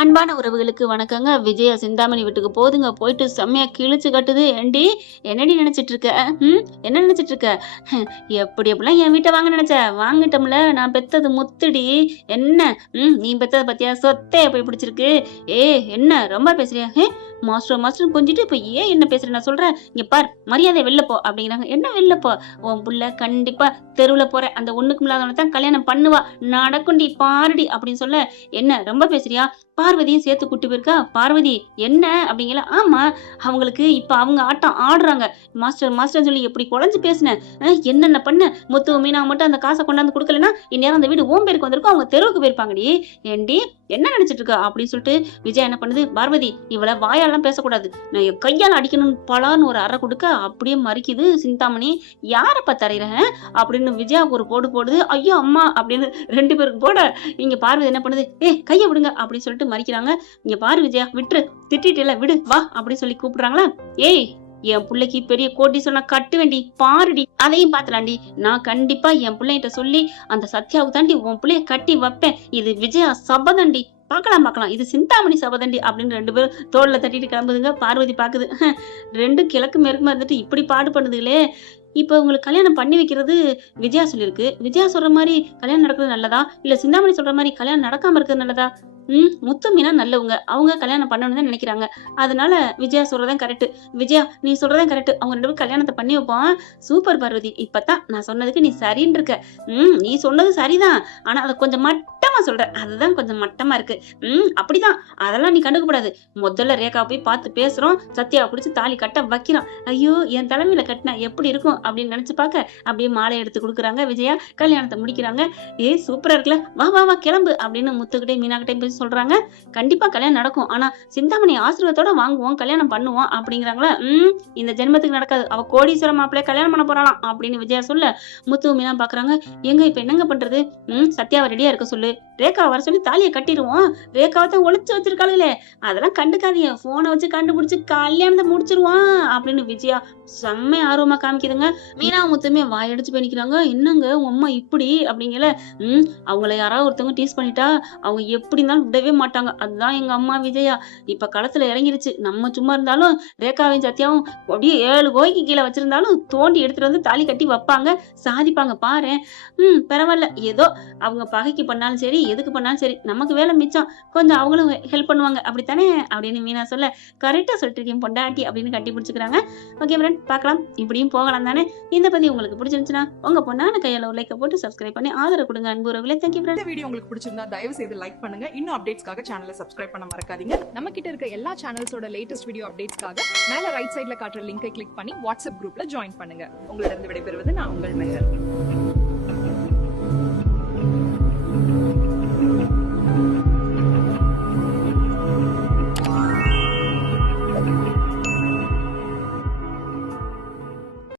அன்பான உறவுகளுக்கு வணக்கங்க. விஜயா சிந்தாமணி வீட்டுக்கு போதுங்க. போயிட்டு செம்மையா கிழிச்சு கட்டுது. ஏண்டி என்னடி நினைச்சிட்டு இருக்க? என்ன நினைச்சிட்டு இருக்க? எப்படிலாம் என் வீட்டை வாங்க நினைச்ச? வாங்கிட்டோம்ல. நான் பெத்தது முத்துடி. என்ன நீ பெத்ததை பத்தியா? சொத்தை போய் பிடிச்சிருக்கு. என்ன ரொம்ப பேசுறியா? மாஸ்டர் கொஞ்சிட்டு இப்ப ஏன் என்ன பேசுற? நான் சொல்றேன், இங்க பார், மரியாதை வெளில போ அப்படிங்கிறாங்க. என்ன வெளில போ? உன் புள்ள கண்டிப்பா தெருவுல போற அந்த ஒண்ணுக்கு இல்லாதவனை தான் கல்யாணம் பண்ணுவா. நடக்குண்டி பாருடி அப்படின்னு சொல்ல, என்ன ரொம்ப பேசுறியா? பார்வதியும் சேர்த்து கூட்டி போயிருக்கா. பார்வதி என்ன அப்படிங்கல. ஆமா, அவங்களுக்கு இப்ப அவங்க ஆட்டம் ஆடுறாங்க. மாஸ்டர் சொல்லி எப்படி குழஞ்சு பேசினேன். என்னென்ன பண்ண? முத்து மீனா மட்டும் அந்த காசை கொண்டாந்து கொடுக்கலன்னா இந்நேரம் அந்த வீடு ஓம் பேருக்கு வந்திருக்கும். அவங்க தெருவுக்கு போயிருப்பாங்கடி. ஏண்டி என்ன நினைச்சிட்டு இருக்க அப்படின்னு சொல்லிட்டு விஜய் என்ன பண்ணுது, பார்வதி இவள வாயாலாம் பேசக்கூடாது, நான் என் கையால் அடிக்கணும் பலான்னு ஒரு அறை கொடுக்க அப்படியே மறிக்குது சிந்தாமணி. யாரப்பா தரையிற அப்படின்னு விஜயாவுக்கு ஒரு போடு போடுது. ஐயோ அம்மா அப்படின்னு 2 பேருக்கு போட இங்க பார்வதி என்ன பண்ணுது, கையை விடுங்க அப்படின்னு சொல்லிட்டு மறிக்கிறாங்க. இங்க பாரு விஜயா, விட்டுரு, திட்டிட்டு விடு வா அப்படின்னு சொல்லி கூப்பிடுறாங்களா. என் பிள்ளைக்கு பெரிய கோட்டீஸ்வரனா கட்டு வேண்டி பாருடி, அதையும் பாத்துலாண்டி. நான் கண்டிப்பா என் பிள்ளைகிட்ட சொல்லி அந்த சத்யாவுக்கு தாண்டி உன் பிள்ளைய கட்டி வைப்பேன். இது விஜயா சபதண்டி. பார்க்கலாம், இது சிந்தாமணி சபதண்டி அப்படின்னு 2 பேரும் தோல்ல தட்டிட்டு கிளம்புதுங்க. பார்வதி பாக்குது, 2 கிழக்கு மேற்குமா இருந்துட்டு இப்படி பாடு பண்ணுதுங்களே. இப்ப உங்களுக்கு கல்யாணம் பண்ணி வைக்கிறது விஜயா சொல்லிருக்கு. விஜயா சொல்ற மாதிரி கல்யாணம் நடக்கிறது நல்லதா, இல்ல சிந்தாமணி சொல்ற மாதிரி கல்யாணம் நடக்காம இருக்கிறது நல்லதா? முத்து மீனா நல்லவங்க, அவங்க கல்யாணம் பண்ணணும்னு தான் நினைக்கிறாங்க. அதனால விஜயா சொல்றதான் கரெக்ட். விஜயா நீ சொல்றதான் கரெக்ட், அவங்க 2 பேரும் கல்யாணத்தை பண்ணி வைப்போம். சூப்பர் பார்வதி, இப்பதான் நான் சொன்னதுக்கு நீ சரின்னு இருக்க. நீ சொன்னது சரிதான், ஆனா அதை கொஞ்சம் மட்டமா சொல்ற, அதுதான் கொஞ்சம் மட்டமா இருக்கு. அப்படிதான், அதெல்லாம் நீ கண்டுக்கப்படாது. முதல்ல ரேகா போய் பார்த்து பேசுறோம், சத்யாவை பிடிச்சி தாலி கட்ட வைக்கிறோம். ஐயோ என் தலைமையில கட்டினா எப்படி இருக்கும் அப்படின்னு நினைச்சு பார்க்க அப்படியே மாலை எடுத்து கொடுக்குறாங்க. விஜயா கல்யாணத்தை முடிக்கிறாங்க. சூப்பரா இருக்குல்ல, வா வா வா கிளம்பு அப்படின்னு முத்துக்கிட்டே மீனாக்கிட்டே சொல்றாங்க. கண்டிப்பா கல்யாணம் நடக்கும், ஆனா சிந்தாமணி ஆசீர்வாதத்தோட வாங்குவோம், கல்யாணம் பண்ணுவோம் அப்படிங்கிறாங்களா. இந்த ஜென்மத்துக்கு நடக்காது, அவ கோடீஸ்வர மாப்பிள்ளைய கல்யாணம் பண்ண போறாளாம் அப்படின்னு விஜயா சொல்ல முத்து மீனா பாக்குறாங்க. எங்க இப்ப என்னங்க பண்றது? சத்யாவை ரெடியா இருக்க சொல்லு, ரேகாவை வர சொல்லி தாலியை கட்டிடுவோம். ரேகாவை தான் ஒளிச்சு வச்சிருக்காளுங்களே, அதெல்லாம் கண்டுக்காதீங்க, போனை வச்சு கண்டுபிடிச்சு கல்யாணத்தை முடிச்சிருவான் அப்படின்னு விஜயா செம்ம ஆர்வமா காமிக்குதுங்க. மீனா முத்துமே வாயடிச்சு பண்ணிக்கிறாங்க. என்னங்க உங்க அம்மா இப்படி அப்படிங்கல. அவங்கள யாராவது ஒருத்தவங்க டீஸ் பண்ணிட்டா அவங்க எப்படி இருந்தாலும் விடவே மாட்டாங்க. அதுதான் எங்க அம்மா விஜயா. இப்ப களத்துல இறங்கிருச்சு. நம்ம சும்மா இருந்தாலும் ரேகாவையும் சத்யாவும் அப்படியே 7 கோய்க்கு கீழே வச்சிருந்தாலும் தோண்டி எடுத்துட்டு வந்து தாலி கட்டி வைப்பாங்க, சாதிப்பாங்க பாரு. பரவாயில்ல, ஏதோ அவங்க பகைக்கு பண்ணாலும் சரி, எதுக்கு பண்ணாலும் சரி, நமக்கு வேலை மிச்சம், கொஞ்சம் அவங்களும் ஹெல்ப் பண்ணுவாங்க அப்படித்தானே அப்படின்னு மீனா சொல்ல, கரெக்டா சொல்லிட்டு இருக்கேன் பொண்டாட்டி அப்படின்னு கட்டி பிடிச்சிக்கிறாங்க. ஓகே ஃப்ரெண்ட், பார்க்கலாம், இப்படியும் போகலாம் தானே. இந்த பதிவு உங்களுக்கு பிடிச்சிருந்துச்சுன்னா உங்க பொண்ணான கையால ஒரு லைக்கை போட்டு சப்ஸ்கிரைப் பண்ணி ஆதரவு கொடுங்க அன்பு உறவுகளே. Thank you friend. இந்த வீடியோ உங்களுக்கு பிடிச்சிருந்தா தயவு செய்து லைக் பண்ணுங்க. இன்னும் அப்டேட்ஸ்க்காக சேனலை சப்ஸ்கிரைப் பண்ண மறக்காதீங்க. நம்ம கிட்ட இருக்க எல்லா சேனல்ஸோட லேட்டஸ்ட் வீடியோ அப்டேட்ஸ்க்காக மேல ரைட் சைடுல காட்டுற லிங்கை கிளிக் பண்ணி வாட்ஸ்அப் குரூப்ல ஜாயின் பண்ணுங்க. உங்களிடம் விடைபெறுவது நான் உங்கள் மெஹர்.